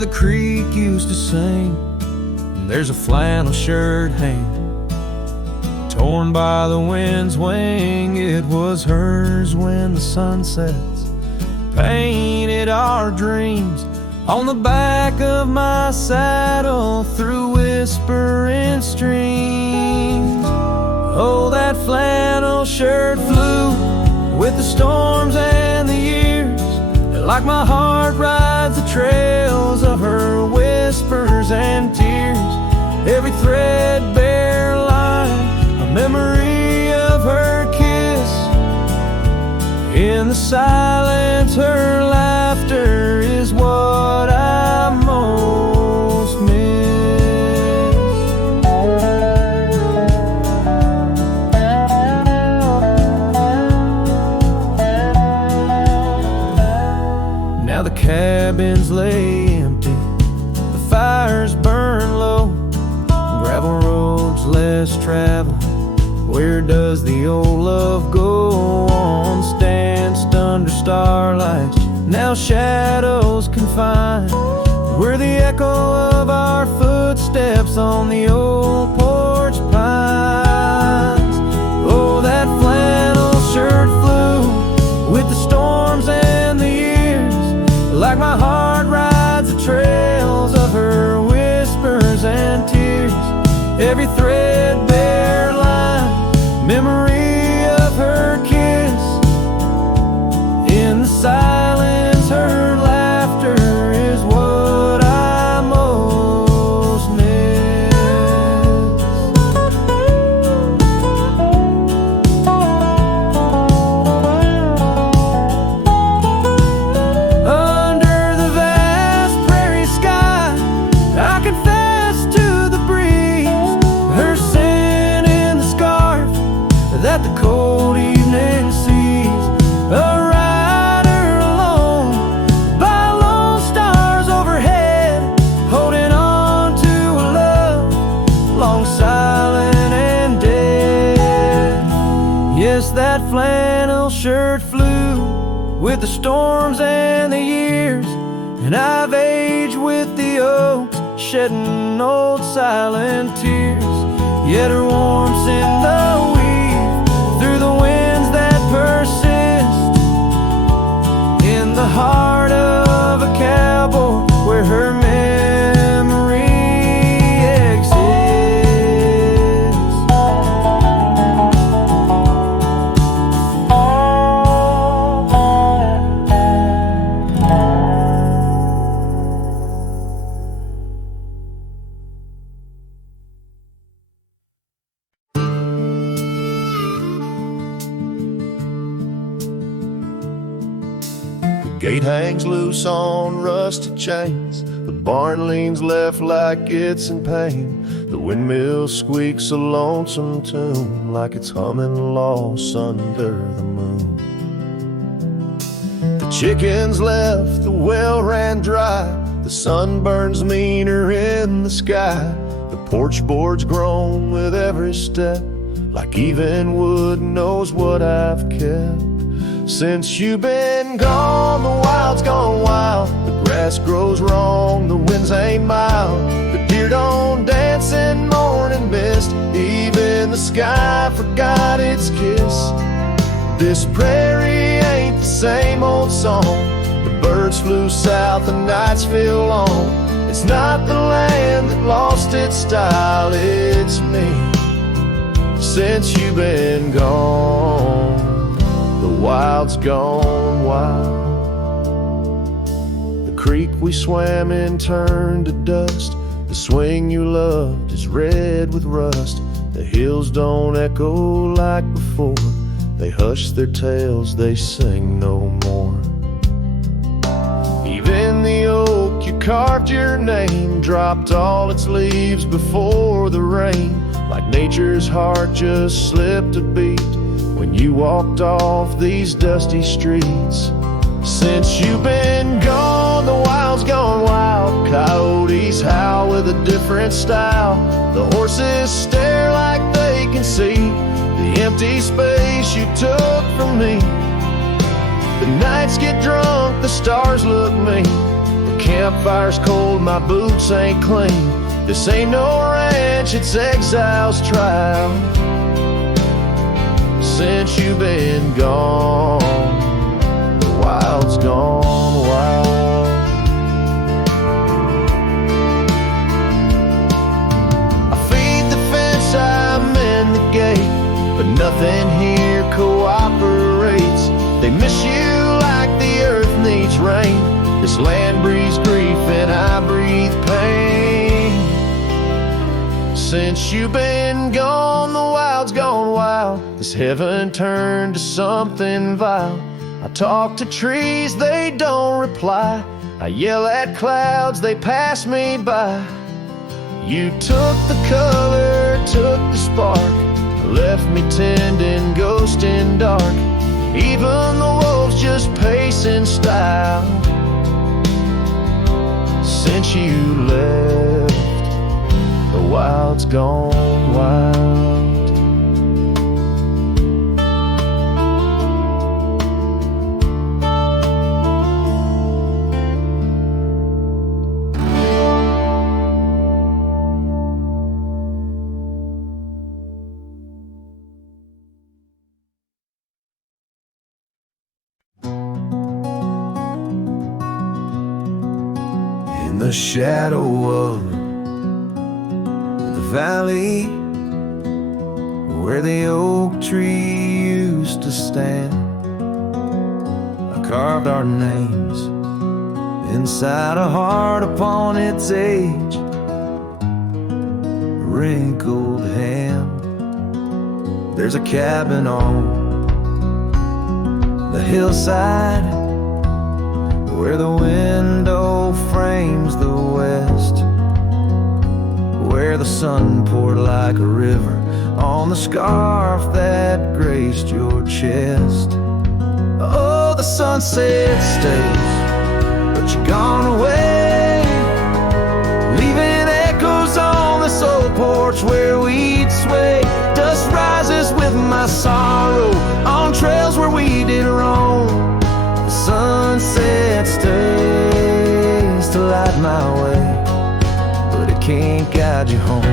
where the creek used to sing. There's a flannel shirt hanging, torn by the wind's wing. It was hers when the sun sets painted our dreams on the back of my saddle through whispering streams. Oh, that flannel shirt flew with the storms and the years, like my heart rides the trails of her whispers and tears. Every threadbare line, a memory of her kiss. In the silence, her laughter is what I most miss. Now the cabins lay empty, the fires burn low, gravel roads less traveled. Where does the old love go on? Danced under starlights, now shadows confined. We're the echo of our footsteps on the old porch pines. Oh, that flannel shirt flew with the storms and the years, like my heart rides the trails of her whispers and tears. Every threadbare line, memory of her kiss. In the silence, her laughter is what I most miss. Under the vast prairie sky, I confess to the breeze, her scent in the scarf that the cold evening sees. A rider alone by lone stars overhead, holding on to a love long silent and dead. Yes, that flannel shirt flew with the storms and the years, and I've aged with the oaks, shedding old silent tears. Yet her warmth's in the weave, through the winds that persist, in the heart of a cowboy where her memory exists. Gate hangs loose on rusted chains, the barn leans left like it's in pain. The windmill squeaks a lonesome tune, like it's humming lost under the moon. The chickens left, the well ran dry, the sun burns meaner in the sky. The porch board's grown with every step, like even wood knows what I've kept. Since you've been gone, the wild's gone wild. The grass grows wrong, the winds ain't mild. The deer don't dance in morning mist, even the sky forgot its kiss. This prairie ain't the same old song. The birds flew south, the nights feel long. It's not the land that lost its style, it's me. Since you've been gone, the wild's gone wild. The creek we swam in turned to dust. The swing you loved is red with rust. The hills don't echo like before. They hush their tales, they sing no more. Even the oak you carved your name dropped all its leaves before the rain. Like nature's heart just slipped a beat when you walked off these dusty streets. Since you've been gone, the wild's gone wild. Coyotes howl with a different style. The horses stare like they can see the empty space you took from me. The nights get drunk, the stars look mean. The campfire's cold, my boots ain't clean. This ain't no ranch, it's exile's trial. Since you've been gone, the wild's gone wild. I feed the fence, I'm in the gate, but nothing here cooperates. They miss you like the earth needs rain. This land breathes grief and I breathe pain. Since you've been gone, the wild's gone wild. This heaven turned to something vile. I talk to trees, they don't reply. I yell at clouds, they pass me by. You took the color, took the spark, left me tending ghost in dark. Even the wolves just pace in style. Since you left, the wild's gone wild. In the shadow of the valley where the oak tree used to stand, I carved our names inside a heart upon its age, a wrinkled hand. There's a cabin on the hillside where the window frames the west, where the sun poured like a river on the scarf that graced your chest. Oh, the sunset stays, but you're gone away, leaving echoes on this old porch where we'd sway. Dust rises with my sorrow on trails where we did roam. The sunset stays to light my way, but it can't guide you home.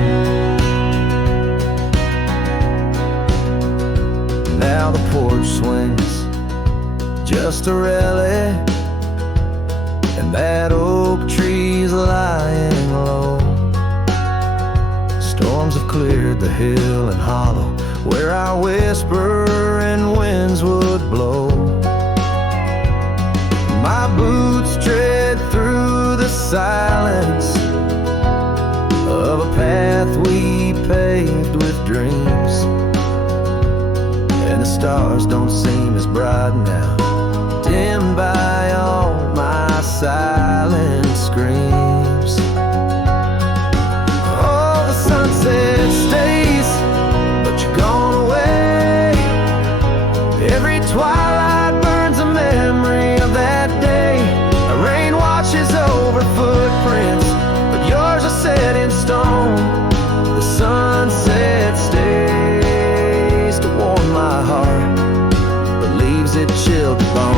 Now the porch swings just a relic, and that oak tree's lying low. Storms have cleared the hill and hollow where our whisper and winds would blow. My boots tread through the silence of a path we paved with dreams, and the stars don't seem as bright now, dimmed by all my silent screams. Oh, the sunset stays, but you're gone away. Every twilight burns a memory of that day. A rain washes over footprints, but yours are set in stone. The sunset stays to warm my heart, but leaves it chilled to bone.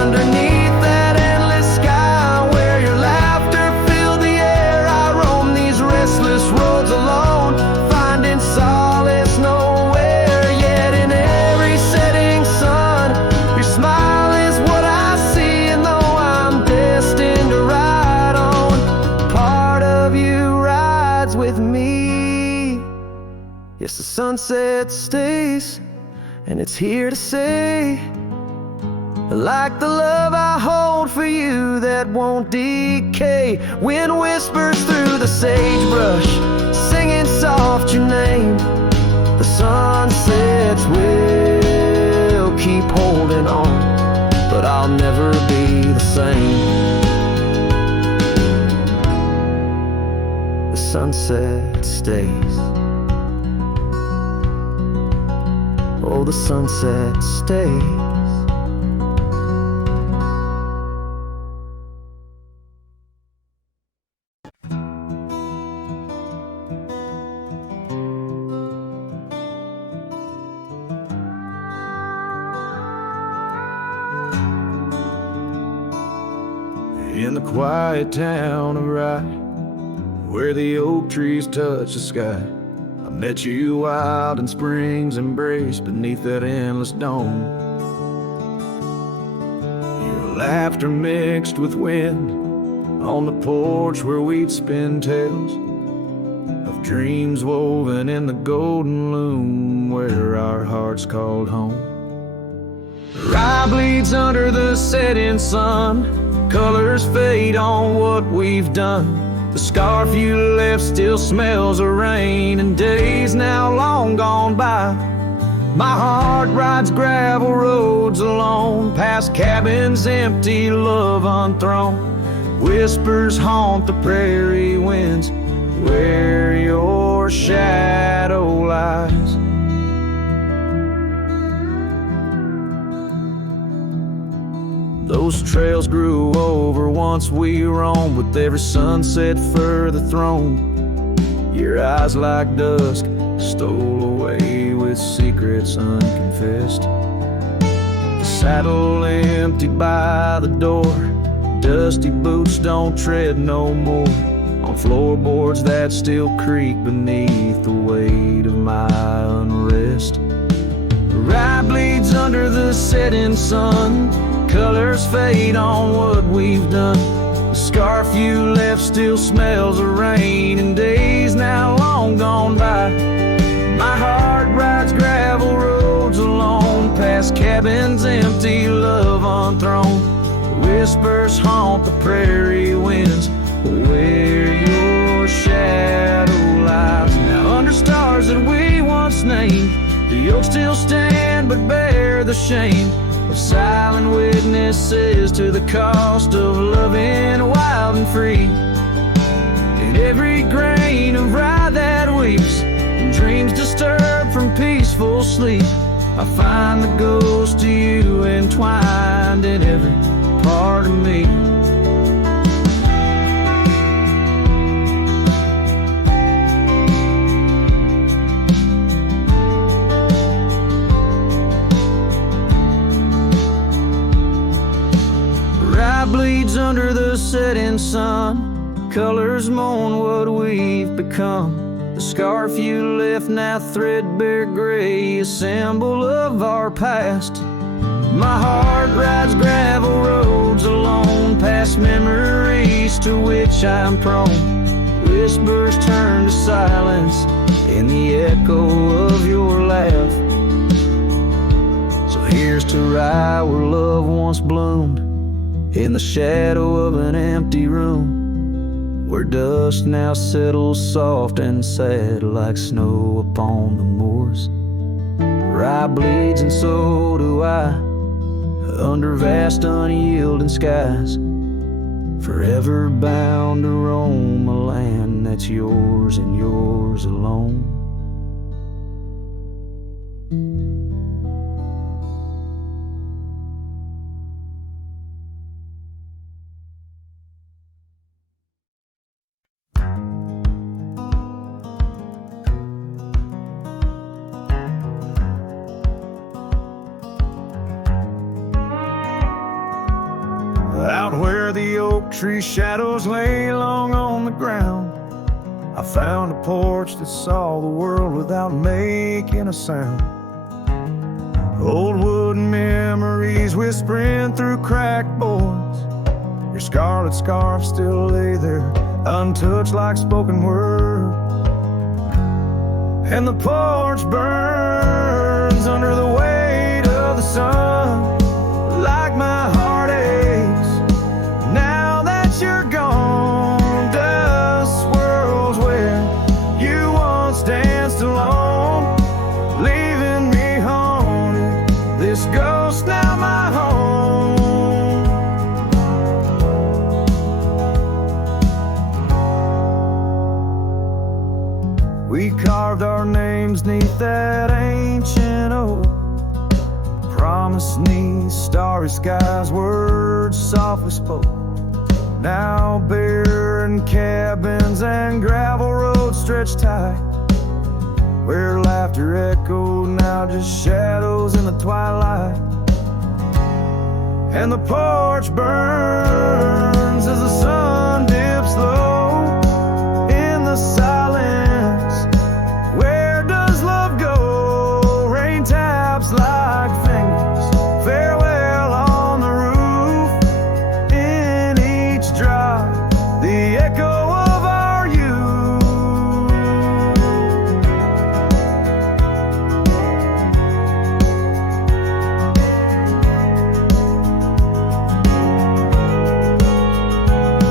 Underneath that endless sky where your laughter filled the air, I roam these restless roads alone, finding solace nowhere. Yet in every setting sun, your smile is what I see, and though I'm destined to ride on, part of you rides with me. Yes, the sunset stays, and it's here to say, like the love I hold for you that won't decay. Wind whispers through the sagebrush, singing soft your name. The sunsets will keep holding on, but I'll never be the same. The sunset stays. Oh, the sunset stays. in the quiet town of Rye, where the oak trees touch the sky. I met you wild in spring's embrace beneath that endless dome. Your laughter mixed with wind on the porch where we'd spin tales of dreams woven in the golden loom where our hearts called home. Rye bleeds under the setting sun, colors fade on what we've done. The scarf you left still smells of rain and days now long gone by. My heart rides gravel roads alone, past cabins empty, love unthrown. Whispers haunt the prairie winds where your shadow lies. Those trails grew over once we roamed, with every sunset further thrown. Your eyes like dusk stole away with secrets unconfessed. The saddle emptied by the door, dusty boots don't tread no more on floorboards that still creak beneath the weight of my unrest. Rye bleeds under the setting sun, colors fade on what we've done. The scarf you left still smells of rain and days now long gone by. My heart rides gravel roads alone, past cabins empty, love unthrown. Whispers haunt the prairie winds where your shadow lies. Now under stars that we once named, the oaks still stand but bear the shame of silent witnesses to the cost of loving wild and free. In every grain of rye that weeps, and dreams disturbed from peaceful sleep, I find the ghost of you entwined in every part of me. Rye bleeds under the setting sun, colors mourn what we've become. The scarf you left now threadbare gray, a symbol of our past. My heart rides gravel roads alone, past memories to which I'm prone. Whispers turn to silence in the echo of your laugh. So here's to Rye where love once bloomed, in the shadow of an empty room, where dust now settles soft and sad like snow upon the moors. Rye bleeds and so do I, under vast unyielding skies, forever bound to roam a land that's yours and yours alone. Out where the oak tree shadows lay long on the ground, I found a porch that saw the world without making a sound. Old wooden memories whispering through cracked boards. Your scarlet scarf still lay there, untouched like spoken word. And the porch burns under the weight of the sun, like my heart aches now that you're gone. Dust swirls where you once danced alone, leaving me haunted. This ghost now my home. We carved our names neath that ancient oak, promised neath starry skies, words softly spoke. Now barren cabins and gravel roads stretch tight, where laughter echoed, now just shadows in the twilight. And the porch burns as the sun dips low in the silence. Where does love go? Rain taps like fingers. Farewell on the roof. In each drop, the echo of our youth.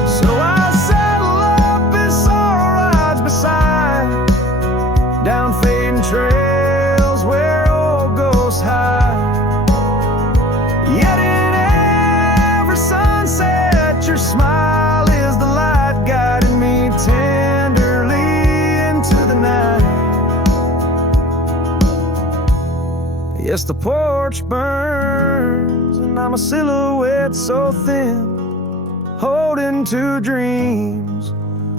So I saddle up as sorrow rides beside, down fading trails where old ghosts hide. Yet in every sunset, your smile is the light guiding me tenderly into the night. Yes, the porch burns, and I'm a silhouette so thin, holding to dreams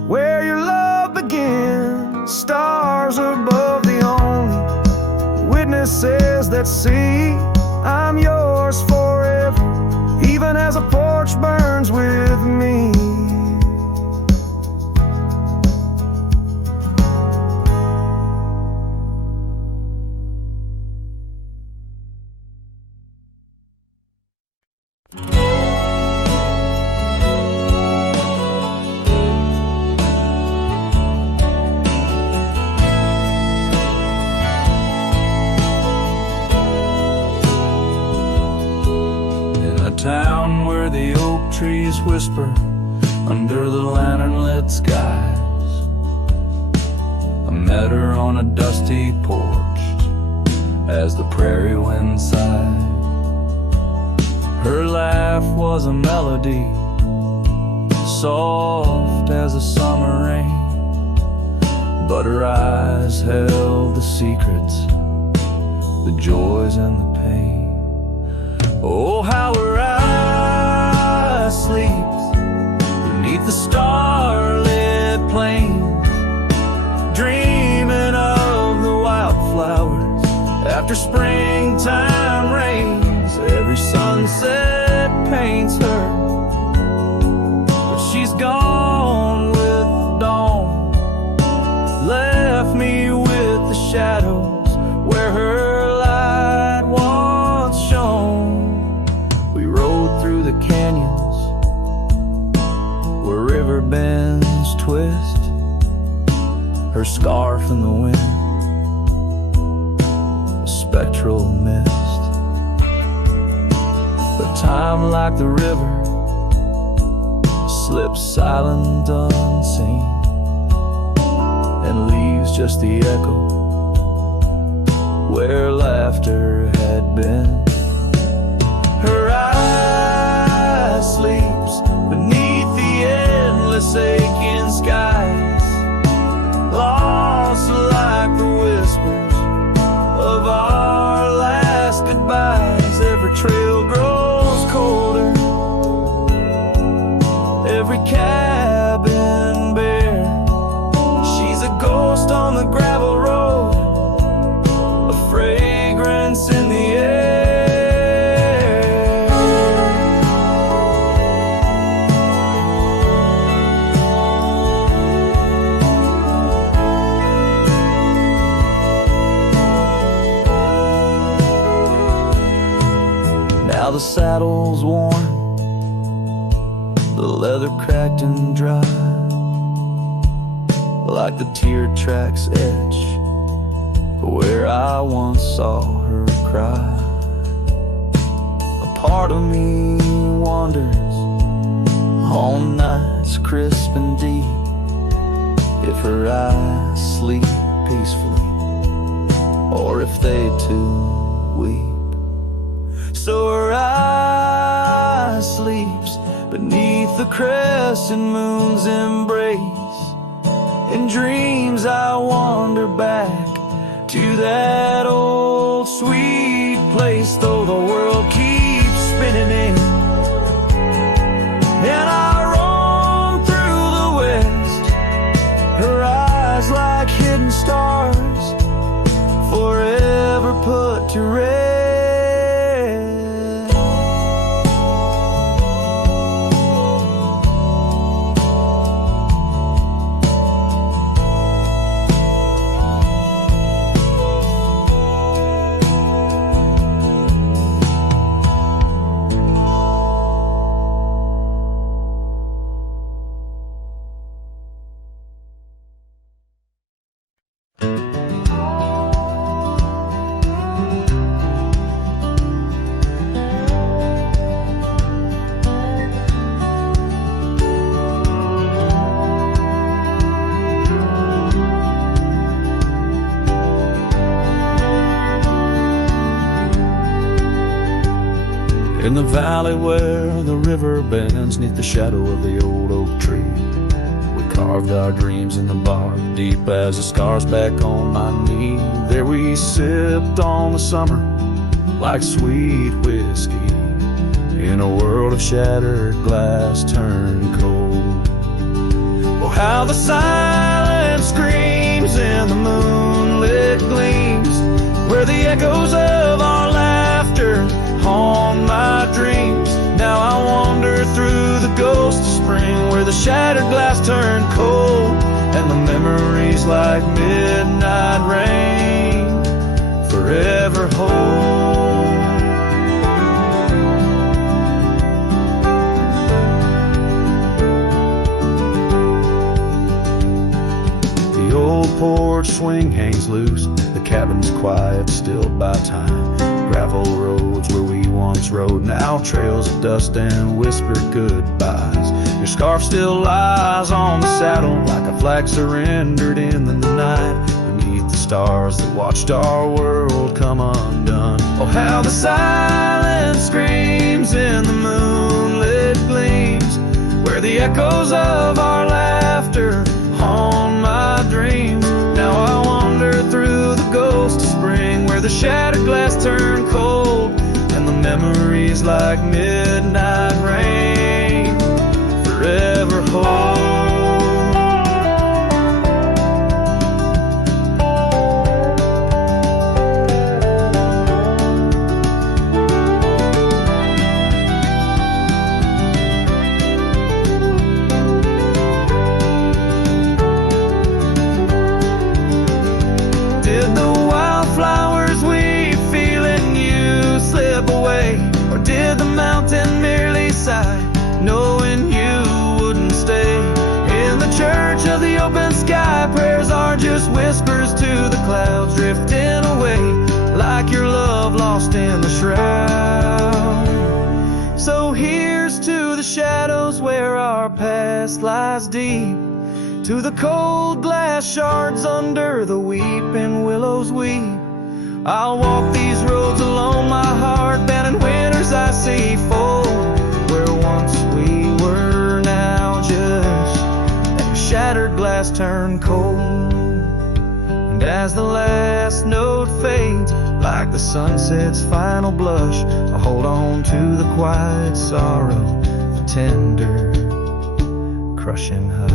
where your love begins. Stars above, the only witnesses that see I'm yours forever, even as a porch burns with me. In a town where the oak trees whisper under the lantern-lit skies, I met her on a dusty porch as the prairie wind sighed. Her laugh was a melody, soft as a summer rain, but her eyes held the secrets, the joys and the pain. Oh, how her eyes sleeps beneath the starlit plains, dreaming of the wildflowers after springtime rains. Every sunset paints her, but she's gone with the dawn, left me with the shadows where her light once shone. We rode through the canyons where river bends twist, her scarf in the wind, a spectral mist. But time, like the river, slips silent unseen and leaves just the echo where laughter had been. Her eye sleeps beneath the endless aching skies, lost like the whispers of our last goodbyes. Every trail grows colder, every cabin bare. She's a ghost on the gravel road, a fragrance in the air. Now the saddle's worn, the leather cracked and dry, like the tear tracks etch where I once saw her cry. A part of me wonders on nights crisp and deep if her eyes sleep peacefully or if they too weep. So her eye sleeps beneath the crescent moon's embrace. In dreams I wander back to that old sweet place, though the world keeps spinning in, and I roam through the west. Her eyes like hidden stars, forever put to rest. the valley where the river bends 'neath the shadow of the old oak tree. We carved our dreams in the bark, deep as the scars back on my knee. There we sipped on the summer like sweet whiskey, in a world of shattered glass turned cold. Oh, how the silence screams in the moonlit gleams, where the echoes of our laughter haunt my dreams. Now I wander through the ghost of spring, where the shattered glass turned cold, and the memories like midnight rain forever hold. The old porch swing hangs loose, the cabin's quiet, still by time. Gravel roads where we once rode, now trails of dust and whispered goodbyes. Your scarf still lies on the saddle like a flag surrendered in the night, beneath the stars that watched our world come undone. Oh, how the silence screams in the moonlit gleams, where the echoes of our laughter haunt my dreams. Now I wander through the ghost of spring, where the shattered glass turned cold, and the memories like midnight rain forever hold. Did the wildflowers we feel in you slip away, or did the mountain merely sigh, knowing you wouldn't stay? In the church of the open sky, prayers are just whispers to the clouds, drifting away like your love lost in the shroud. So here's to the shadows where our past lies deep, to the cold glass shards under the weeping willows weep. I'll walk these roads alone, my heart bent in winters I see fold, where once we were, now just a shattered glass turned cold. And as the last note fades, like the sunset's final blush, I hold on to the quiet sorrow, the tender, crushing hush.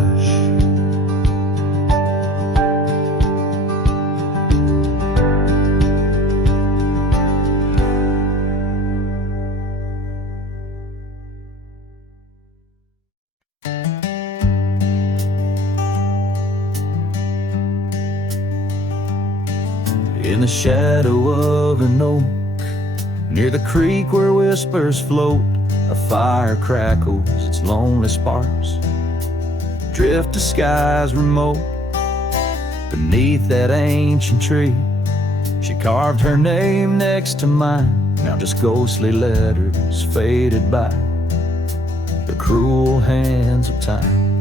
In the shadow of an oak, near the creek where whispers float, a fire crackles its lonely sparks, drift to skies remote. Beneath that ancient tree, she carved her name next to mine, now just ghostly letters faded by the cruel hands of time.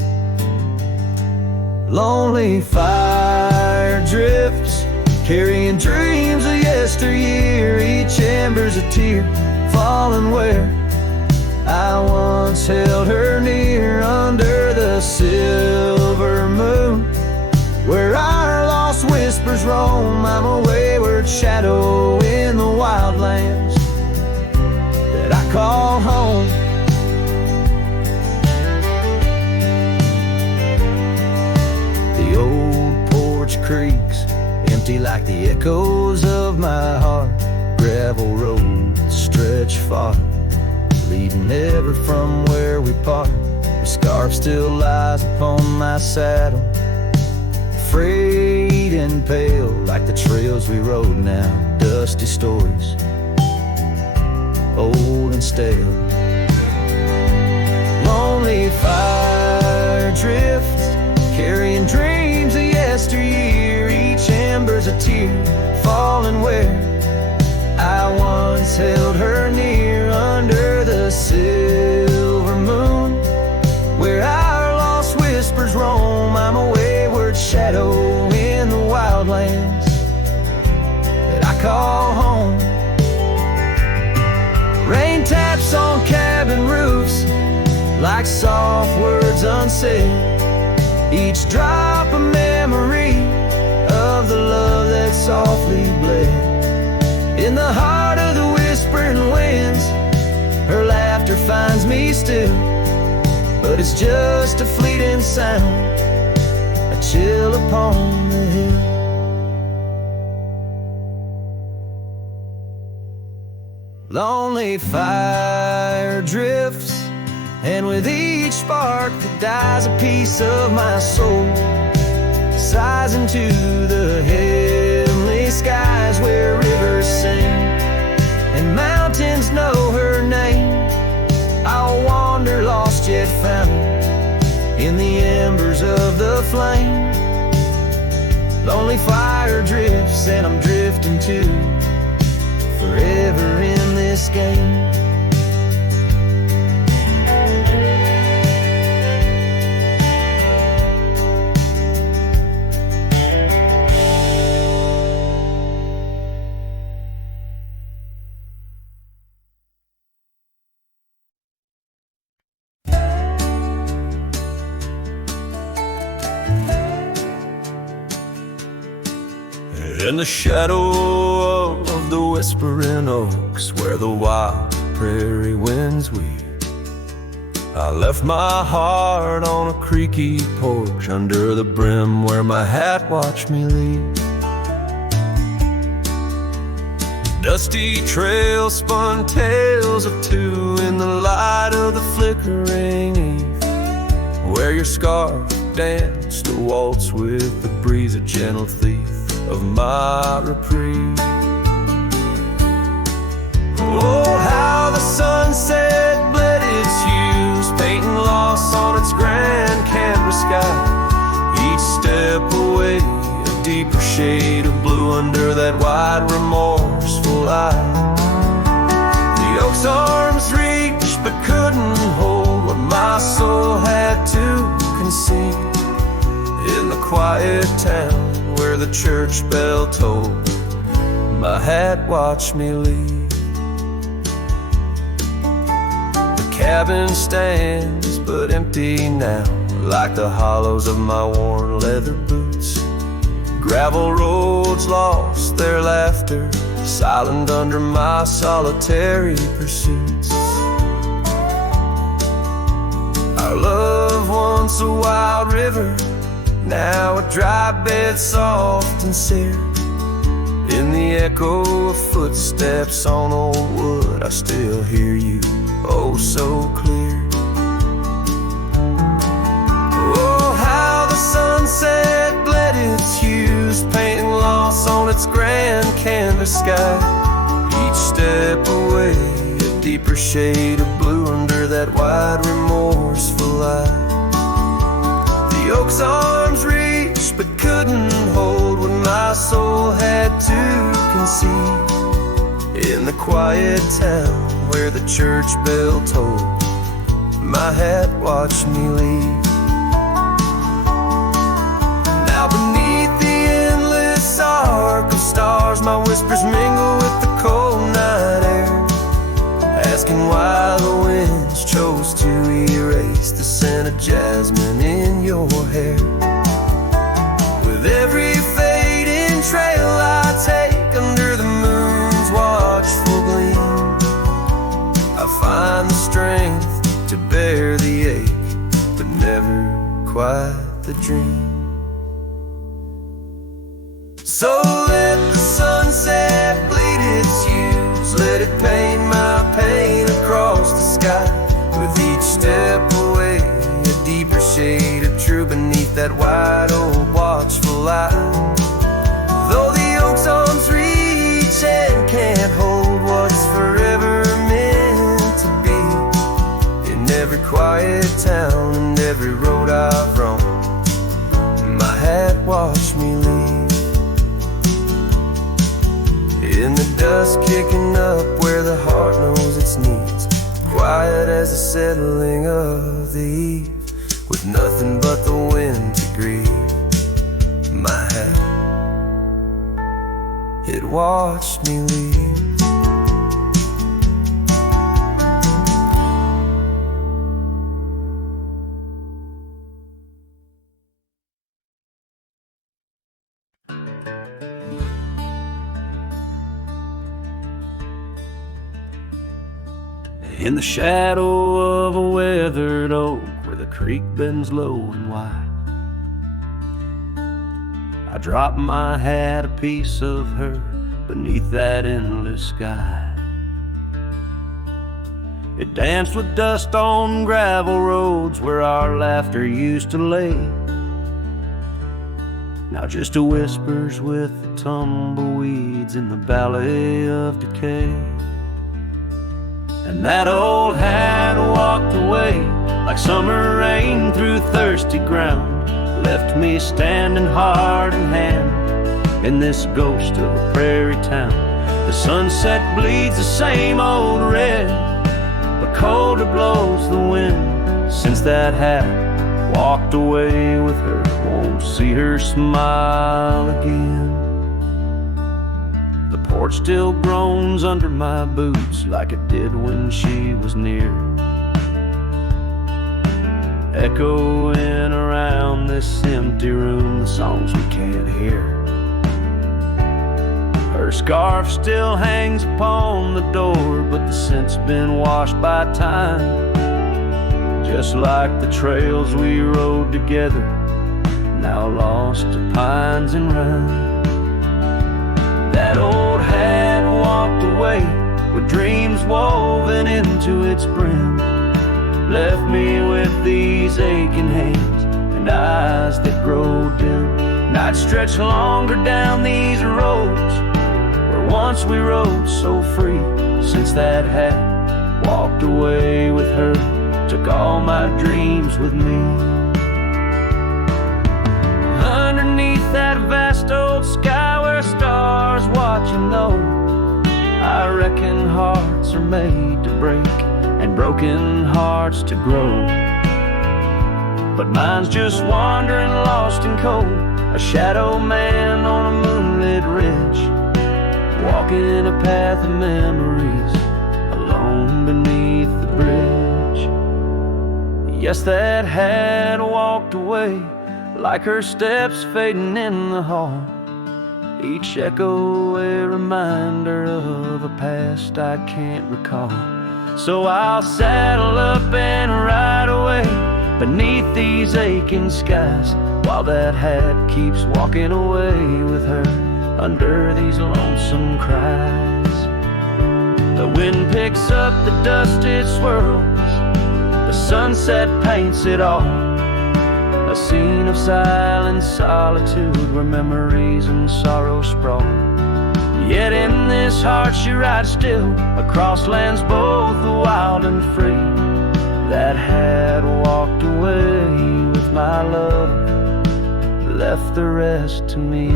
Lonely fire drifts, carrying dreams of yesteryear, each ember's a tear falling where I once held her near, under the silver moon, where our lost whispers roam. I'm a wayward shadow in the wildlands that I call home. The old porch creaks, empty like the echoes of my heart. Gravel roads stretch far, leading ever from where we part. The scarf still lies upon my saddle, frayed and pale like the trails we rode now. Dusty stories, old and stale. Lonely fire drifts, carrying dreams of yesteryear, each ember's a tear falling where I once held her near, under the silver moon, where our lost whispers roam. I'm a wayward shadow in the wildlands that I call home. Rain taps like soft words unsaid, each drop a memory of the love that softly bled. In the heart of the whispering winds, her laughter finds me still, but it's just a fleeting sound, a chill upon the hill. Lonely fire drifts, and with each spark that dies, a piece of my soul sighs into the heavenly skies, where rivers sing and mountains know her name. I'll wander lost yet found in the embers of the flame. Lonely fire drifts, and I'm drifting too, forever in this game. In the shadow of the whispering oaks, where the wild prairie winds weep, I left my heart on a creaky porch under the brim where my hat watched me leave. Dusty trail spun tales of two in the light of the flickering eve, where your scarf danced a waltz with the breeze, a gentle thief of my reprieve. Oh, how the sunset bled its hues, painting loss on its grand canvas sky. Each step away, a deeper shade of blue under that wide, remorseful eye. The oak's arms reached but couldn't hold what my soul had to concede. In the quiet town where the church bell tolled, my hat watched me leave. The cabin stands but empty now, like the hollows of my worn leather boots. Gravel roads lost their laughter, silent under my solitary pursuits. Our love, once a wild river, now a dry bed soft and sere. In the echo of footsteps on old wood, I still hear you, oh so clear. Oh, how the sunset bled its hues, painting loss on its grand canvas sky. Each step away, a deeper shade of blue under that wide, remorseful eye. The oak's arms reached but couldn't hold what my soul had to concede. In the quiet town where the church bell tolled, my hat watched me leave. Now beneath the endless arc of stars, my whispers mingle with the cold night air, asking why the winds chose to erase the scent of jasmine in your hair. With every fading trail I take under the moon's watchful gleam, I find the strength to bear the ache, but never quite the dream. So let the sunset bleed its hues, let it paint my pain across the sky. With each step away, a deeper shade of true beneath that wide old watchful eye. Though the oak's arms reach and can't hold what's forever meant to be, in every quiet town and every road I've roamed, my hat watched me leave. In the dust kicking up where the heart knows its needs, quiet as the settling of the eve, with nothing but the wind to grieve, my hat, it watched me leave. in the shadow of a weathered oak where the creek bends low and wide. I dropped my hat, a piece of her, beneath that endless sky. It danced with dust on gravel roads where our laughter used to lay. Now just a whispers with the tumbleweeds in the valley of decay. And that old hat walked away like summer rain through thirsty ground, left me standing heart in hand in this ghost of a prairie town. The sunset bleeds the same old red, but colder blows the wind since that hat walked away with her. Won't see her smile again. The porch still groans under my boots like it did when she was near, echoing around this empty room the songs we can't hear. Her scarf still hangs upon the door, but the scent's been washed by time, just like the trails we rode together, now lost to pines and rime. That old hat walked away with dreams woven into its brim, left me with these aching hands and eyes that grow dim. Nights stretch longer down these roads where once we rode so free. Since that hat walked away with her, took all my dreams with me. Underneath that vast old sky where stars watch and know, I reckon hearts are made to break and broken hearts to grow. But mine's just wandering lost and cold, a shadow man on a moonlit ridge, walking a path of memories alone beneath the bridge. Yes, that hat walked away like her steps fading in the hall, each echo a reminder of a past I can't recall. So I'll saddle up and ride away beneath these aching skies, while that hat keeps walking away with her under these lonesome cries. The wind picks up the dust it swirls, the sunset paints it all, a scene of silent solitude where memories and sorrow sprawl. Yet in this heart she rides still across lands both wild and free. That hat walked away with my love, left the rest to me.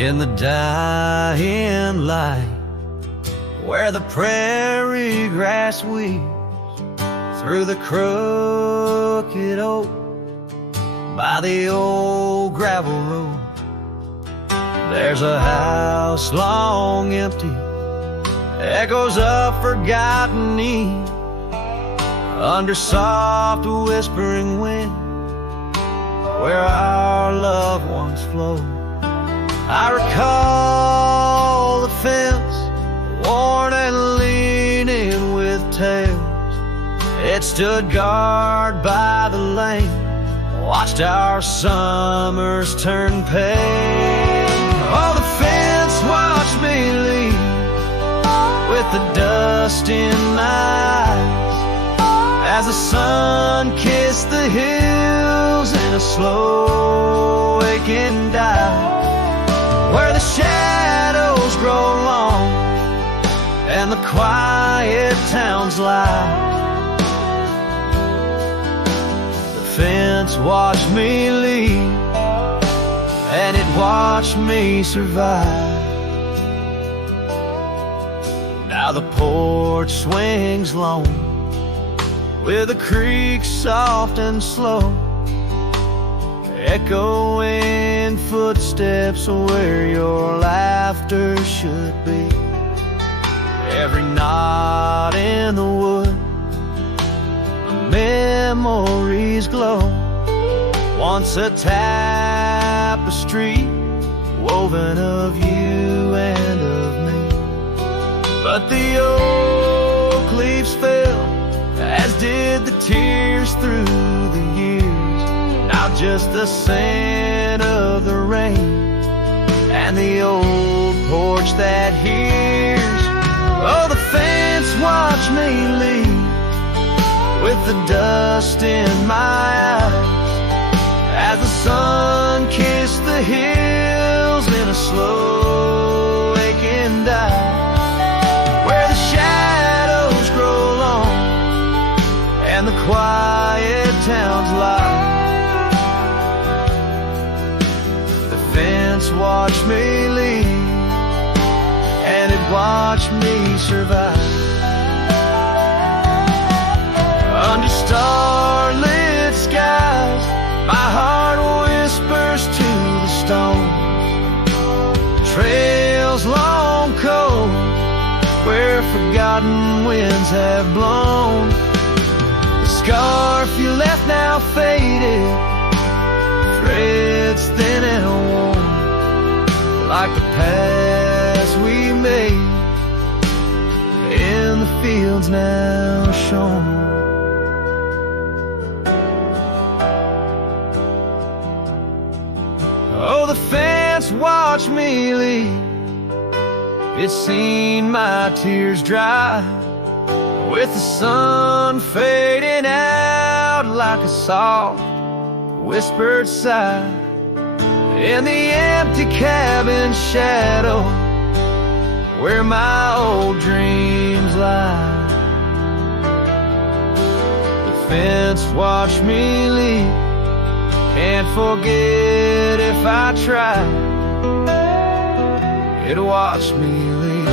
In the dying light, where the prairie grass weaves through the crooked oak by the old gravel road, there's a house long empty, echoes of forgotten eve under soft whispering wind, where our loved ones flow. I recall the fence, worn and leaning with tails. It stood guard by the lane, watched our summers turn pale. Oh, the fence watched me leave with the dust in my eyes as the sun kissed the hills in a slow waking dive, where the shadows grow long and the quiet towns lie. The fence watched me leave and it watched me survive. Now the porch swings long with a creak soft and slow, echoing footsteps where your laughter should be. Every knot in the wood, memories glow. Once a tapestry woven of you and of me. But the oak leaves fell, as did the tears through the years. Now just the scent of the rain and the old porch that hears. Oh, the fence watched me leave with the dust in my eyes as the sun kissed the hills in a slow aching dive, where the shadows grow long and the quiet towns lie. The fence watched me leave, and it watched me survive. Under starlit skies, my heart whispers to the stone. Trails long cold, where forgotten winds have blown. The scarf you left now faded, threads thin and worn, like the paths we made in the fields now shown. Oh, the fence watched me leave. It's seen my tears dry, with the sun fading out like a soft whispered sigh in the empty cabin shadow where my old dreams lie. The fence watched me leave, can't forget if I try. It watched me leave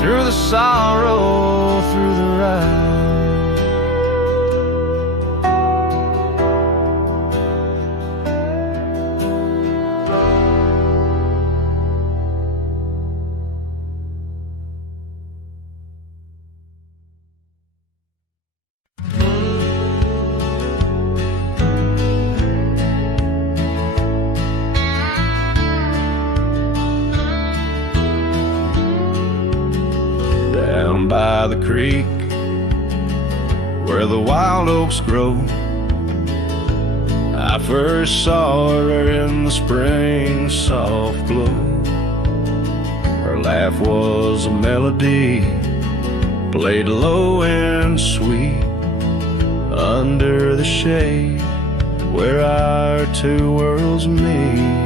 through the sorrow, through the ride. By the creek where the wild oaks grow, I first saw her in the spring soft glow. Her laugh was a melody, played low and sweet, under the shade where our two worlds meet.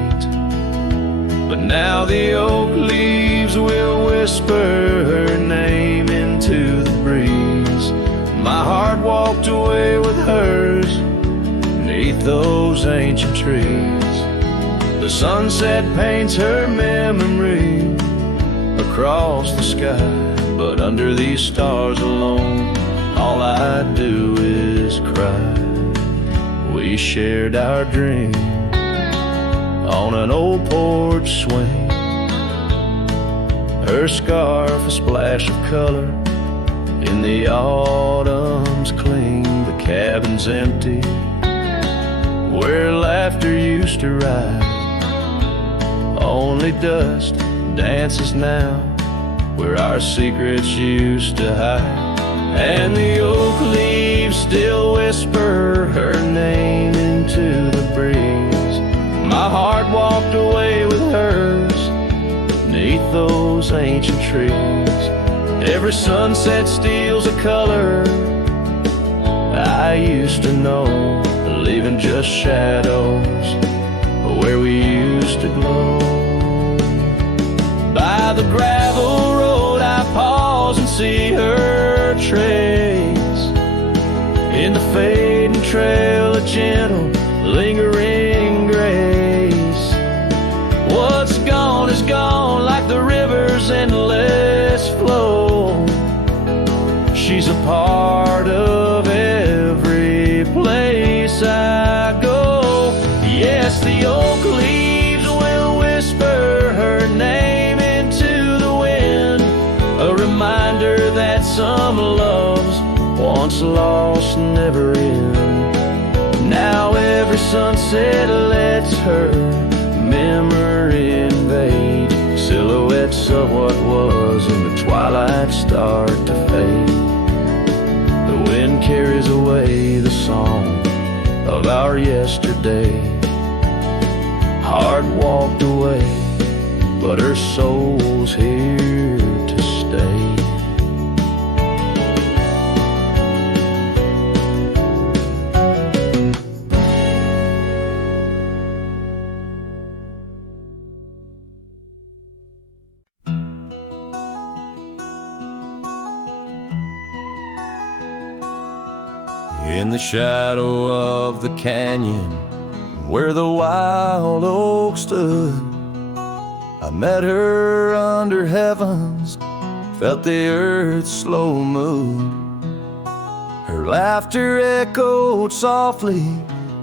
But now the oak leaves will whisper her name into the breeze. My heart walked away with hers beneath those ancient trees. The sunset paints her memory across the sky, but under these stars alone, all I do is cry. We shared our dream on an old porch swing, her scarf a splash of color in the autumn's cling. The cabin's empty where laughter used to ride, only dust dances now where our secrets used to hide. And the oak leaves still whisper her name into the breeze. My heart walked away with hers beneath those ancient trees. Every sunset steals a color I used to know, leaving just shadows where we used to glow. By the gravel road I pause and see her trace, in the fading trail a gentle lingering grace. What's gone is gone, like the river's endless flow. She's a part of it once lost never end. Now every sunset lets her memory invade. Silhouettes of what was in the twilight start to fade. The wind carries away the song of our yesterday. Heart walked away, but her soul's here to stay. In the shadow of the canyon where the wild oak stood, I met her under heavens, felt the earth's slow move. Her laughter echoed softly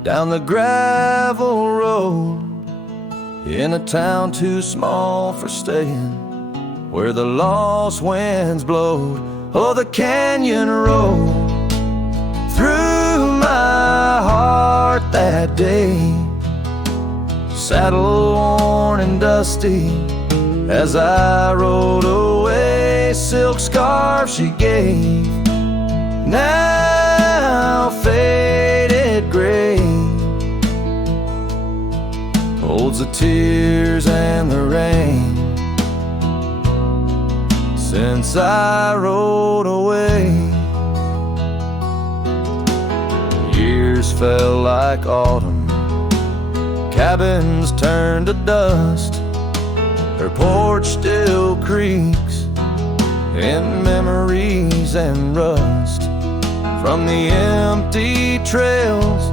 down the gravel road, in a town too small for staying, where the lost winds blowed. Oh, the canyon rolled through my heart that day, saddle worn and dusty as I rode away. Silk scarf she gave, now faded gray, holds the tears and the rain since I rode away. Years fell like autumn, cabins turned to dust. Her porch still creaks in memories and rust from the empty trails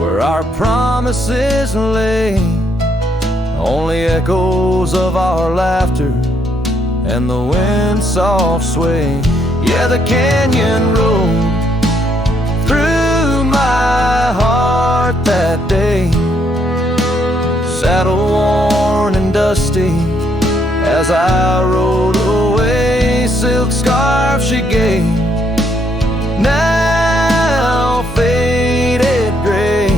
where our promises lay. Only echoes of our laughter and the wind's soft sway. Yeah, the canyon rolled through my heart that day, saddle worn and dusty as I rode away. Silk scarf she gave, now faded gray,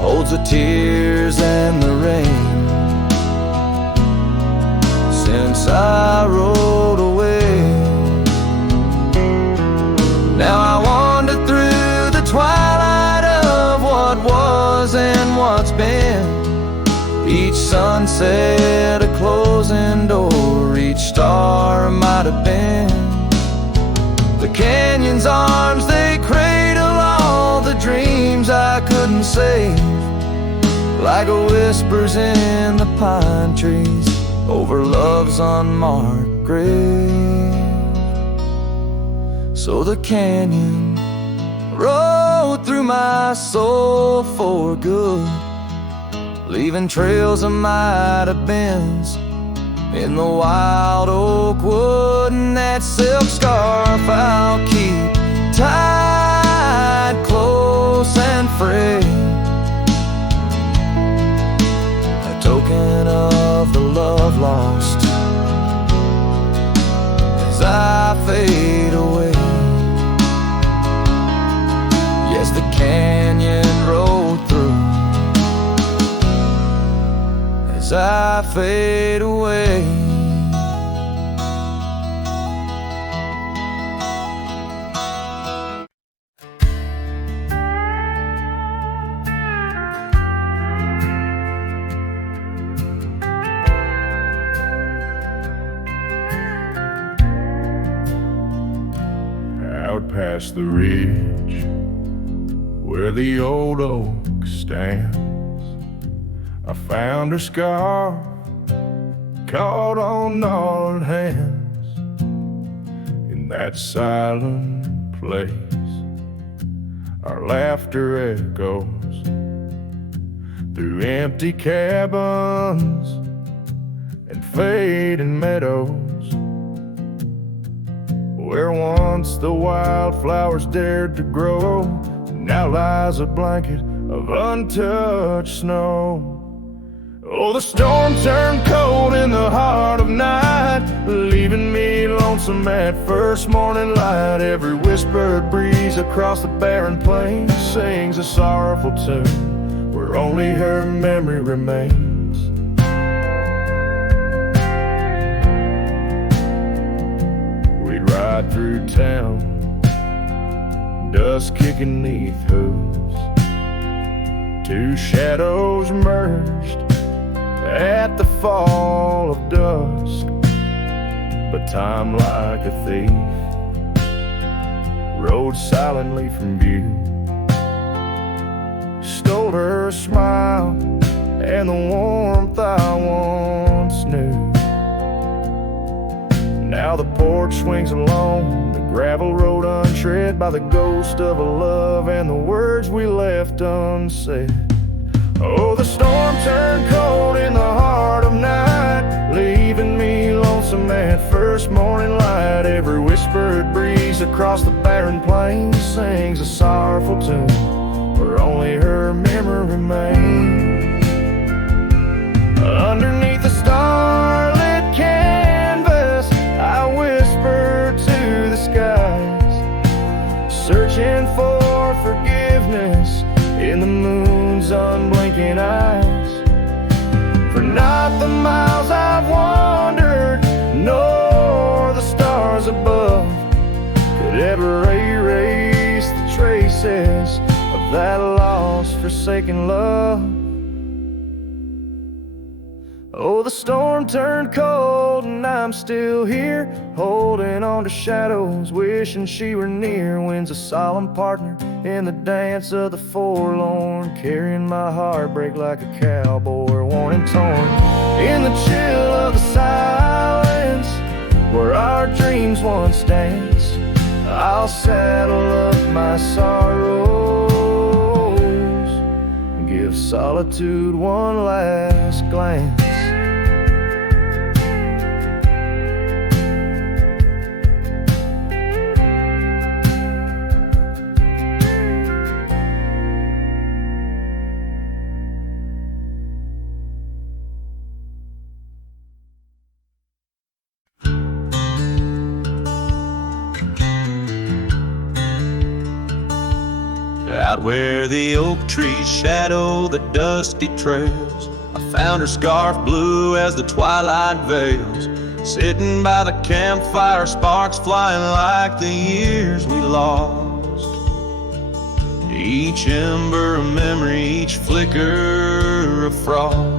holds the tears and the rain since I rode away. Now I wander through the twilight of what was and what's been. Each sunset a closing door, each star might have been. The canyon's arms, they cradle all the dreams I couldn't save, like whispers in the pine trees over love's unmarked grave. So the canyon rode through my soul for good, leaving trails of might have beens in the wild oak wood. And that silk scarf I'll keep tied close and frayed, a token of the love lost as I fade away. Yes, the canyon rolled through as I fade away. Out past the ridge where the old oak stands, I found her scarf caught on gnarled hands. In that silent place our laughter echoes through empty cabins and fading meadows, where once the wildflowers dared to grow, now lies a blanket of untouched snow. Oh, the storm turned cold in the heart of night, leaving me lonesome at first morning light. Every whispered breeze across the barren plains sings a sorrowful tune where only her memory remains. We'd ride through town, dust kicking 'neath hooves, two shadows merged at the fall of dusk. But time, like a thief, rode silently from view, stole her smile and the warmth I once knew. Now the porch swings alone, the gravel road untread by the ghost of a love and the words we left unsaid. Oh, the storm turned cold in the heart of night, leaving me lonesome at first morning light. Every whispered breeze across the barren plains sings a sorrowful tune where only her memory remains. Underneath the starlit canvas, I whisper to the skies, searching for forgiveness in the moon's unblinking eyes. For not the miles I've wandered, nor the stars above could ever erase the traces of that lost, forsaken love. Oh, the storm turned cold and I'm still here, holding on to shadows, wishing she were near. Wind's a solemn partner in the dance of the forlorn, carrying my heartbreak like a cowboy, worn and torn. In the chill of the silence, where our dreams once danced, I'll saddle up my sorrows and give solitude one last glance. Out where the oak trees shadow the dusty trails, I found her scarf blue as the twilight veils. Sitting by the campfire, sparks flying like the years we lost. Each ember a memory, each flicker a frost.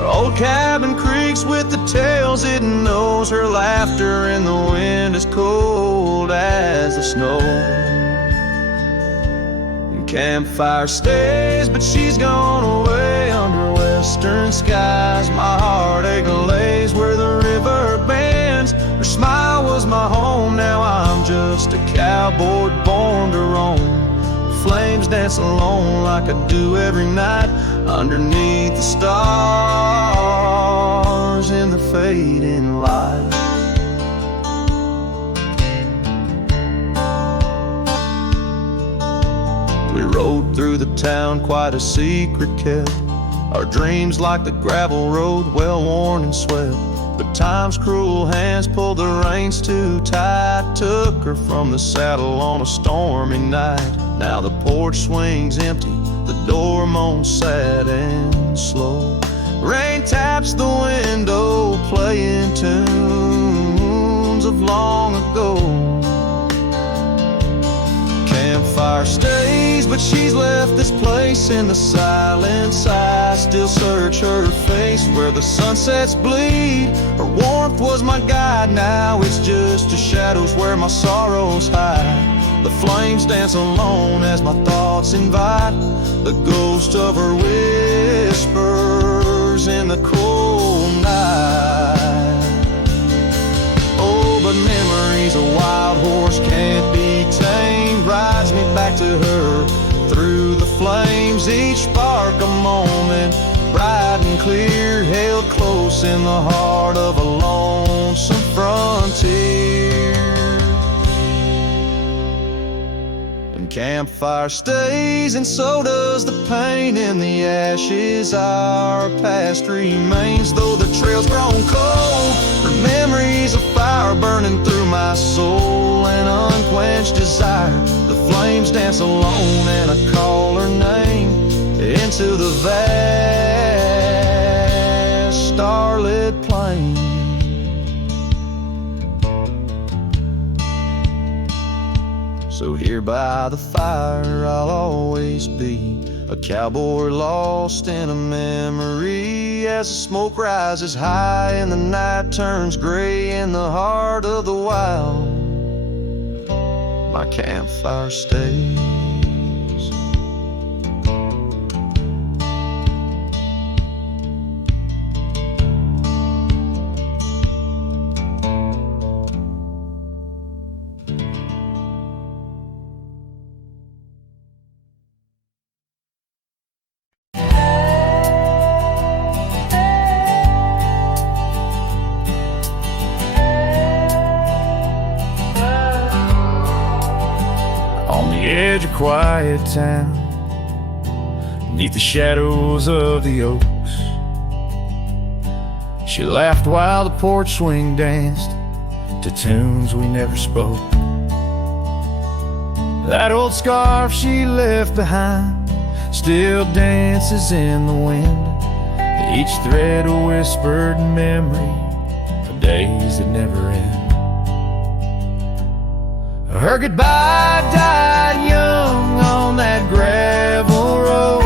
Old cabin creaks with the tales it knows, her laughter in the wind as cold as the snow. Campfire stays, but she's gone away under western skies. My heartache lays where the river bends. Her smile was my home, now I'm just a cowboy born to roam. Flames dance alone like I do every night, underneath the stars in the fading light. We rode through the town, quite a secret kept. Our dreams like the gravel road, well worn and swept. But time's cruel hands pulled the reins too tight, took her from the saddle on a stormy night. Now the porch swings empty, the door moans sad and slow. Rain taps the window, playing tunes of long ago. Campfire stays, but she's left this place in the silence. I still search her face where the sunsets bleed. Her warmth was my guide, now it's just the shadows where my sorrows hide. The flames dance alone as my thoughts invite the ghost of her whispers in the cold night. Oh, but memories a wild horse can't be tamed, rides me back to her through the flames. Each spark a moment, bright and clear, held close in the heart of a lonesome frontier. And campfire stays, and so does the pain in the ashes. Our past remains, though the trail's grown cold. Her memories of fire burning through my soul, an unquenched desire. The flames dance alone, and I call her name into the vast starlit plain. So here by the fire I'll always be, a cowboy lost in a memory. As the smoke rises high and the night turns gray in the heart of the wild, my campfire stays. Edge of quiet town, neath the shadows of the oaks, she laughed while the porch swing danced to tunes we never spoke. That old scarf she left behind still dances in the wind, each thread a whispered memory of days that never end. Her goodbye died young on that gravel road,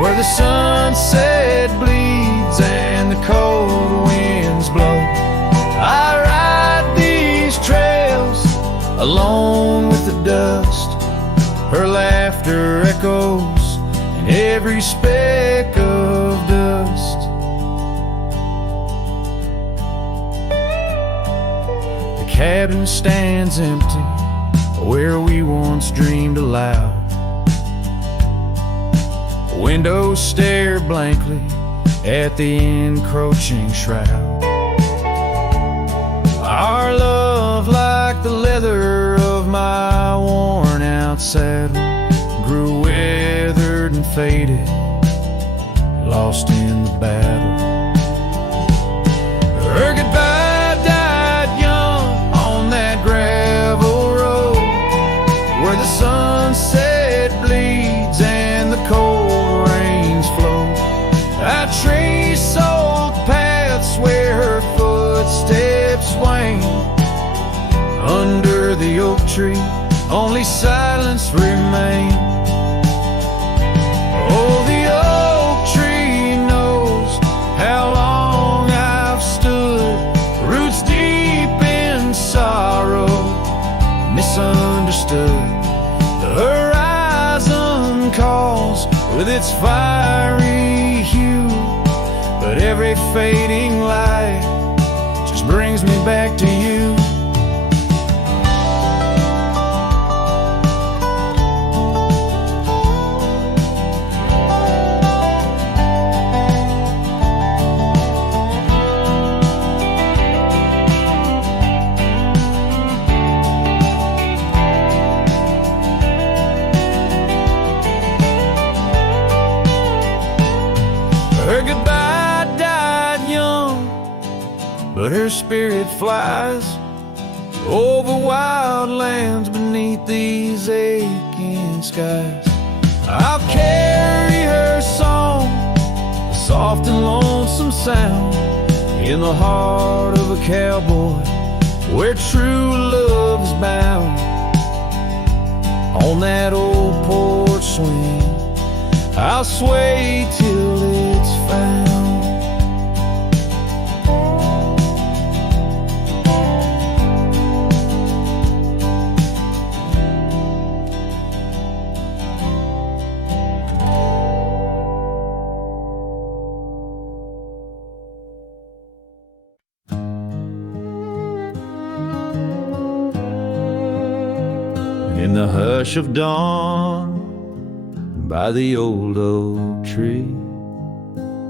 where the sunset bleeds and the cold winds blow. I ride these trails alone with the dust, her laughter echoes in every speck of dust. The cabin stands empty where we once dreamed aloud. Windows stare blankly at the encroaching shroud. Our love, like the leather of my worn out saddle, grew weathered and faded, lost in the battle. Her goodbye died young on that gravel road, where the sunset bleeds and the cold rains flow. I trace old paths where her footsteps swing. Under the oak tree, only silence remains. Oh, the oak tree knows how long I've stood, roots deep in sorrow, misunderstood. The horizon calls with its fiery hue, but every fading light just brings me back to you. Her goodbye died young, but her spirit flies over wild lands beneath these aching skies. I'll carry her song, a soft and lonesome sound, in the heart of a cowboy where true love is bound. On that old porch swing, I'll sway till it's found. In the hush of dawn, by the old oak tree,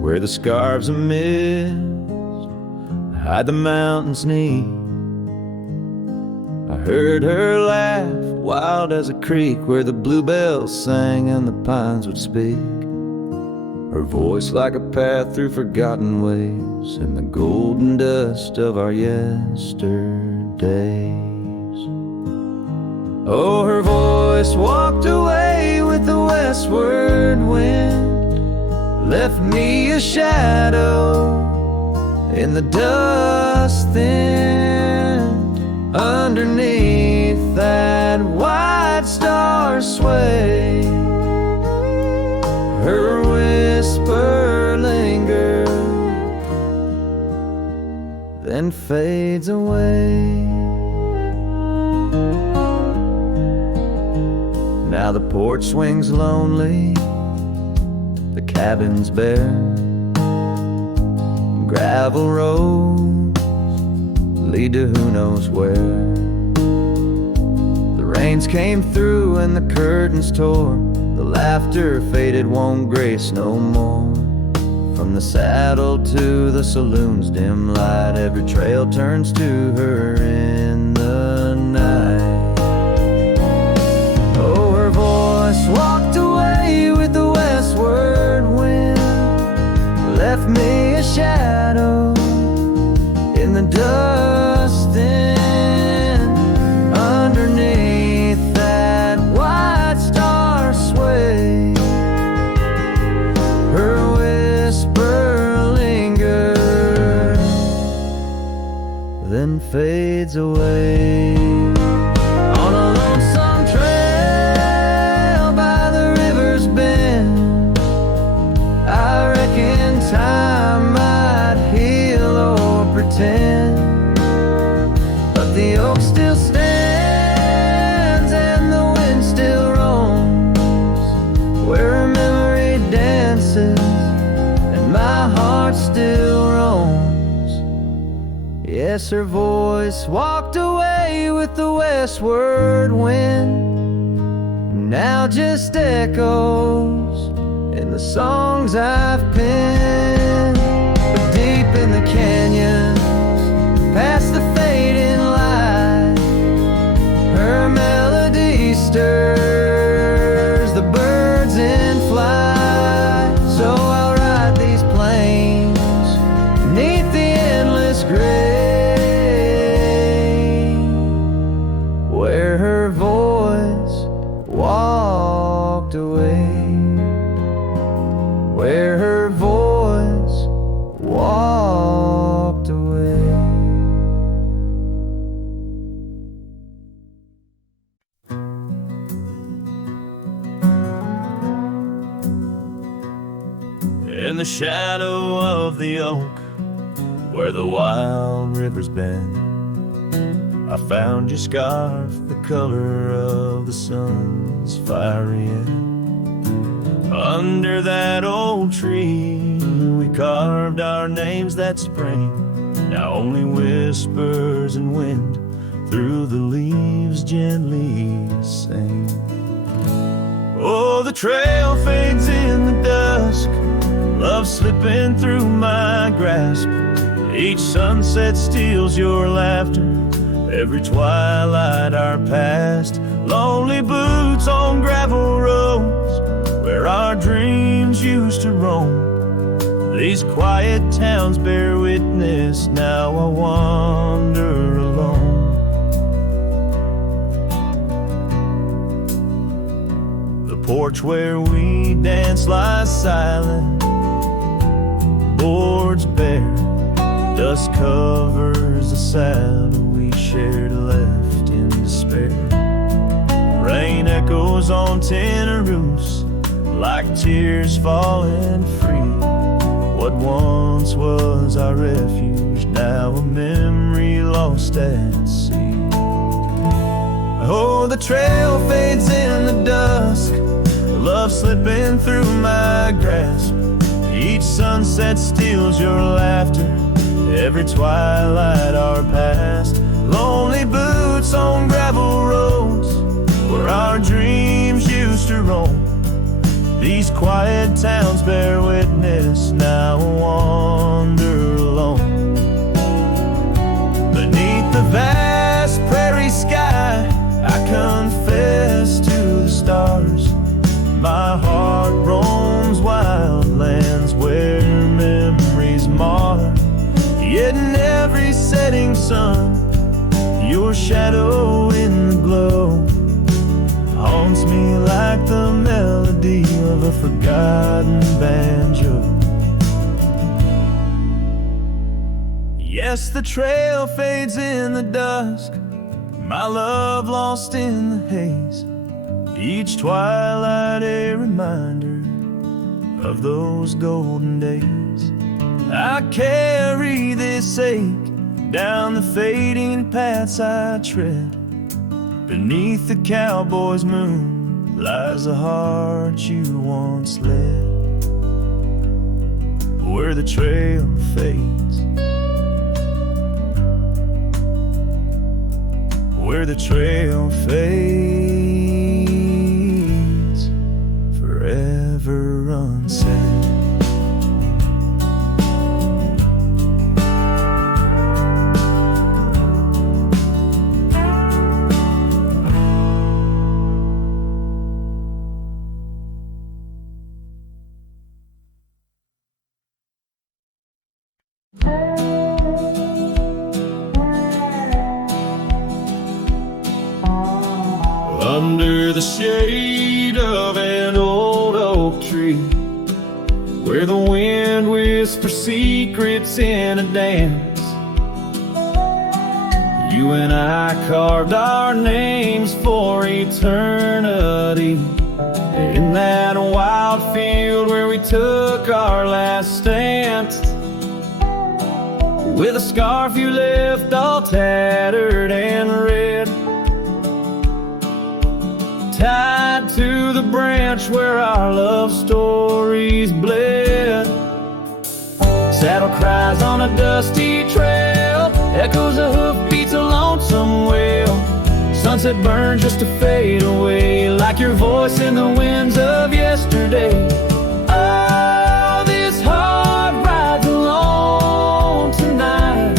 where the scarves of mist hide the mountain's knee, I heard her laugh wild as a creek where the bluebells sang and the pines would speak. Her voice like a path through forgotten ways in the golden dust of our yesterdays. Oh, her voice walked away with the westward wind, left me a shadow in the dust then. Underneath that white star sway, her whisper lingers, then fades away. Now the porch swings lonely, the cabin's bare, gravel roads lead to who knows where. The rains came through and the curtains tore, the laughter faded, won't grace no more. From the saddle to the saloon's dim light, every trail turns to her in the night. Oh, her voice walked away with the westward wind, left me a shadow in the dust then. Underneath that white star sway, her whisper lingers, then fades away. On a lonesome trail by the river's bend, I reckon time might heal or pretend, but the oak still stands and the wind still roams, where her memory dances and my heart still roams. Yes, her voice walked away with the westward wind, now just echoes in the songs I've penned. But deep in the canyons, past the fading light, her melody stirs the birds in flight. So I'll ride these plains neath the endless gray, where her voice walked away, where her voice walked away. In the shadow of the oak, where the wild rivers bend, I found your scarf, the color of the sun's fiery end. Under that old tree, we carved our names that spring, now only whispers and wind through the leaves gently sing. Oh, the trail fades in the dusk, love slipping through my grasp. Each sunset steals your laughter, every twilight our past. Lonely boots on gravel roads, where our dreams used to roam. These quiet towns bear witness, now I wander alone. The porch where we danced lies silent, boards bare, dust covers the saddle we shared, left in despair. Rain echoes on tin roofs like tears falling free. What once was our refuge, now a memory lost at sea. Oh, the trail fades in the dusk, love slipping through my grasp. Each sunset steals your laughter, every twilight our past. Lonely boots on gravel roads, where our dreams used to roam. These quiet towns bear witness, now I wander alone. Beneath the vast prairie sky, I confess haunts me like the melody of a forgotten banjo. Yes, the trail fades in the dusk, my love lost in the haze. Each twilight a reminder of those golden days. I carry this ache down the fading paths I tread. Beneath the cowboy's moon lies the heart you once led. Where the trail fades, where the trail fades, forever unsaid. Under the shade of an old oak tree, where the wind whispers secrets in a dance, you and I carved our names for eternity. In that wild field where we took our last stance, with a scarf you left all tattered and red, tied to the branch where our love stories bled. Saddle cries on a dusty trail, echoes of hoofbeats, a lonesome wail. Sunset burns just to fade away, like your voice in the winds of yesterday. Oh, this heart rides alone tonight,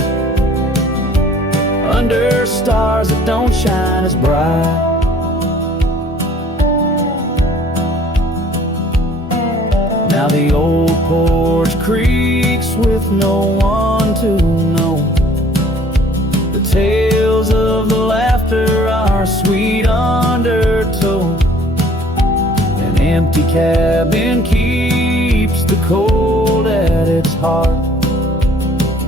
under stars that don't shine as bright. Now the old porch creaks with no one to know. The tales of the laughter are sweet undertow. An empty cabin keeps the cold at its heart.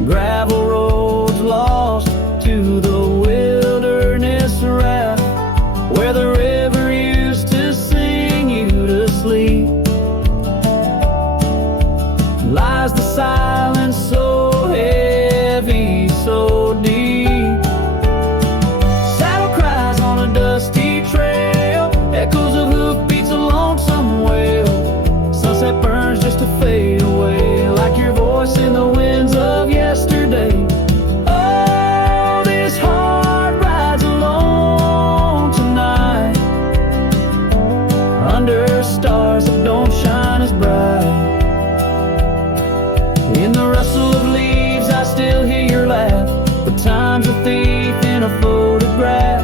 Gravel roads lost to the wilderness raft, where the river used to sing you to sleep. Lies the silence so heavy, so deep. Saddle cries on a dusty trail, echoes of hoofbeats, a lonesome wail. Sunset burns just to fade away, like your voice in the winds of yesterday. Oh, this heart rides alone tonight, under stars that don't shine as bright. In the rustle of leaves I still hear your laugh, but time's a thief in a photograph.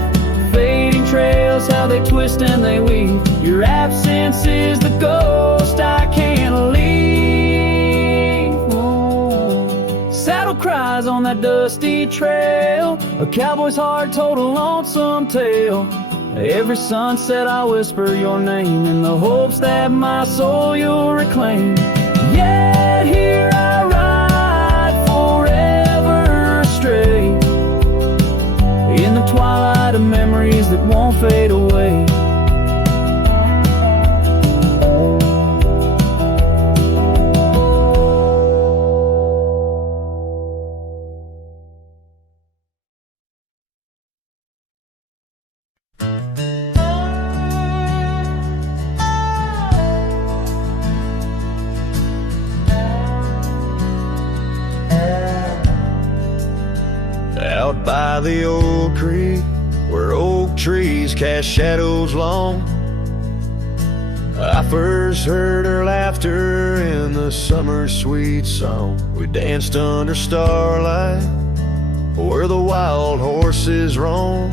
Fading trails, how they twist and they weave. Your absence is the ghost I can't leave. Oh. Saddle cries on that dusty trail, a cowboy's heart told a lonesome tale. Every sunset I whisper your name, in the hopes that my soul you'll reclaim. Yet here I ride forever astray, in the twilight of memories that won't fade away. Out by the old creek, where oak trees cast shadows long, I first heard her laughter in the summer's sweet song. We danced under starlight, where the wild horses roam,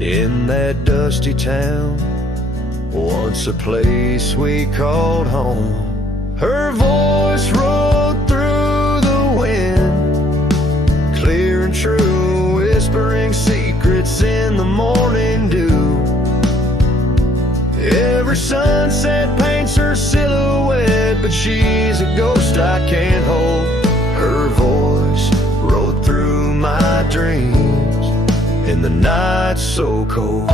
in that dusty town, once a place we called home. Her voice rolled through the wind, clear and true, whispering secrets in the morning dew. Every sunset paints her silhouette, but she's a ghost I can't hold. Her voice rode through my dreams in the night so cold.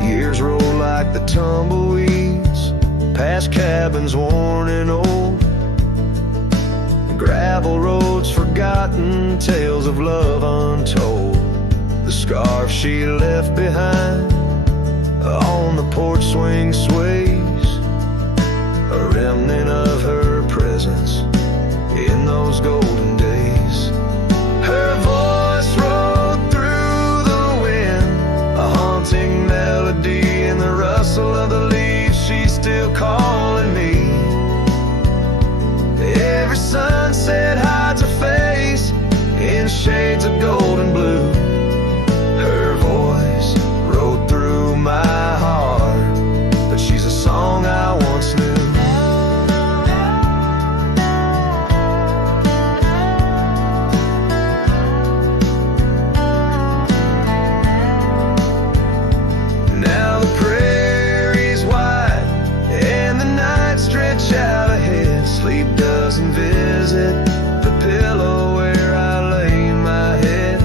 Years roll like the tumbleweeds, past cabins worn and old, gravel roads forgotten, tales of love untold. The scarf she left behind on the porch swing sways, a remnant of her presence in those golden days. Her voice rode through the wind, a haunting melody in the rustle of the leaves. She's still calling me. Every sunset hides her face in shades of gold and blue. Her voice rode through my heart, but she's a song I once knew. Now the prairie's wide and the night stretch out ahead. Sleep doesn't visit the pillow where I lay my head,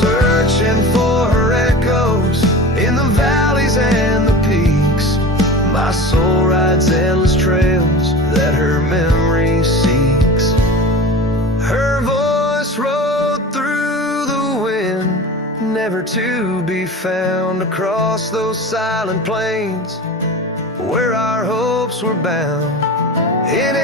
searching for her echoes in the valleys and the peaks. My soul rides endless trails that her memory seeks. Her voice rode through the wind, never to be found, across those silent plains where our hopes were bound. In